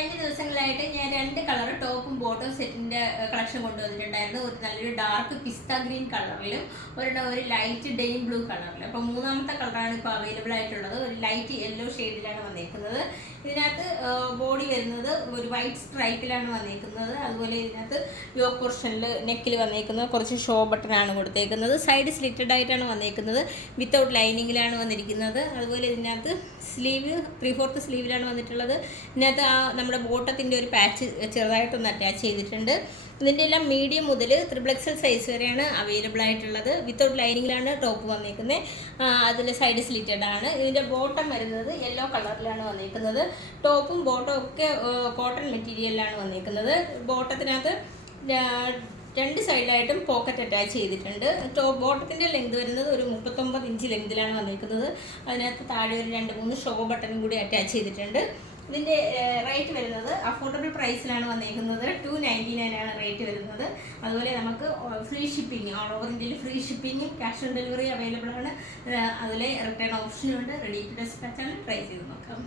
കഴിഞ്ഞ ദിവസങ്ങളായിട്ട് ഞാൻ 2 കളർ ടോപ്പും ബോട്ടം സെറ്റിന്റെ കളക്ഷൻ കൊണ്ടുവന്നിട്ടുണ്ടായിരുന്നു. ഒരു നല്ലൊരു ഡാർക്ക് പിസ്ത ഗ്രീൻ കളറിലും ഒരു ലൈറ്റ് ഡെയിം ബ്ലൂ കളറിലും. അപ്പോൾ മൂന്നാമത്തെ കളറാണ് ഇപ്പോൾ അവൈലബിൾ ആയിട്ടുള്ളത്. ഒരു ലൈറ്റ് യെല്ലോ ഷെയ്ഡിലാണ് വന്നേക്കുന്നത്. ഇതിനകത്ത് ബോഡി വരുന്നത് ഒരു വൈറ്റ് സ്ട്രൈപ്പിലാണ് വന്നേക്കുന്നത്. അതുപോലെ ഇതിനകത്ത് യോക്ക് പോർഷനിൽ നെക്കിൽ വന്നേക്കുന്നത് കുറച്ച് ഷോ ബട്ടനാണ് കൊടുത്തേക്കുന്നത്. സൈഡ് സ്ലിറ്റഡ് ആയിട്ടാണ് വന്നേക്കുന്നത്. വിത്തൗട്ട് ലൈനിങ്ങിലാണ് വന്നിരിക്കുന്നത്. അതുപോലെ ഇതിനകത്ത് സ്ലീവ് 3/4 സ്ലീവിലാണ് വന്നിട്ടുള്ളത്. ഇതിനകത്ത് നമ്മുടെ ബോട്ടത്തിൻ്റെ ഒരു പാച്ച് ചെറുതായിട്ടൊന്ന് അറ്റാച്ച് ചെയ്തിട്ടുണ്ട്. ഇതിൻ്റെ എല്ലാം മീഡിയം മുതൽ XXL സൈസ് വരെയാണ് അവൈലബിൾ ആയിട്ടുള്ളത്. വിത്തൗട്ട് ലൈനിങ്ങിലാണ് ടോപ്പ് വന്നിരിക്കുന്നത്. അതിൽ സൈഡ് സ്ലിറ്റഡ് ആണ്. ഇതിൻ്റെ ബോട്ടം വരുന്നത് യെല്ലോ കളറിലാണ് വന്നിരിക്കുന്നത്. ടോപ്പും ബോട്ടവും ഒക്കെ കോട്ടൺ മെറ്റീരിയലിലാണ് വന്നിരിക്കുന്നത്. ബോട്ടത്തിനകത്ത് 2 സൈഡിലായിട്ടും പോക്കറ്റ് അറ്റാച്ച് ചെയ്തിട്ടുണ്ട്. ബോട്ടത്തിൻ്റെ ലെങ്ത് വരുന്നത് ഒരു 39 ഇഞ്ച് ലെങ്തിലാണ് വന്നിരിക്കുന്നത്. അതിനകത്ത് താഴെ ഒരു 2-3 ഷോ ബട്ടൺ കൂടി അറ്റാച്ച് ചെയ്തിട്ടുണ്ട്. ഇതിൻ്റെ റേറ്റ് വരുന്നത് അഫോർഡബിൾ പ്രൈസിലാണ് വന്നിരിക്കുന്നത്. 299 ആണ് റേറ്റ് വരുന്നത്. അതുപോലെ നമുക്ക് ഫ്രീ ഷിപ്പിംഗ്, ഓൾ ഓവർ ഇന്ത്യയിൽ ഫ്രീ ഷിപ്പിങ്ങും ക്യാഷ് ഓൺ ഡെലിവറി അവൈലബിൾ ആണ്. അതിലെ റിട്ടേൺ ഓപ്ഷനുണ്ട്. റെഡി ടു ഡെസ്പാച്ച് ആണ്. ട്രൈ ചെയ്ത് നോക്കാം.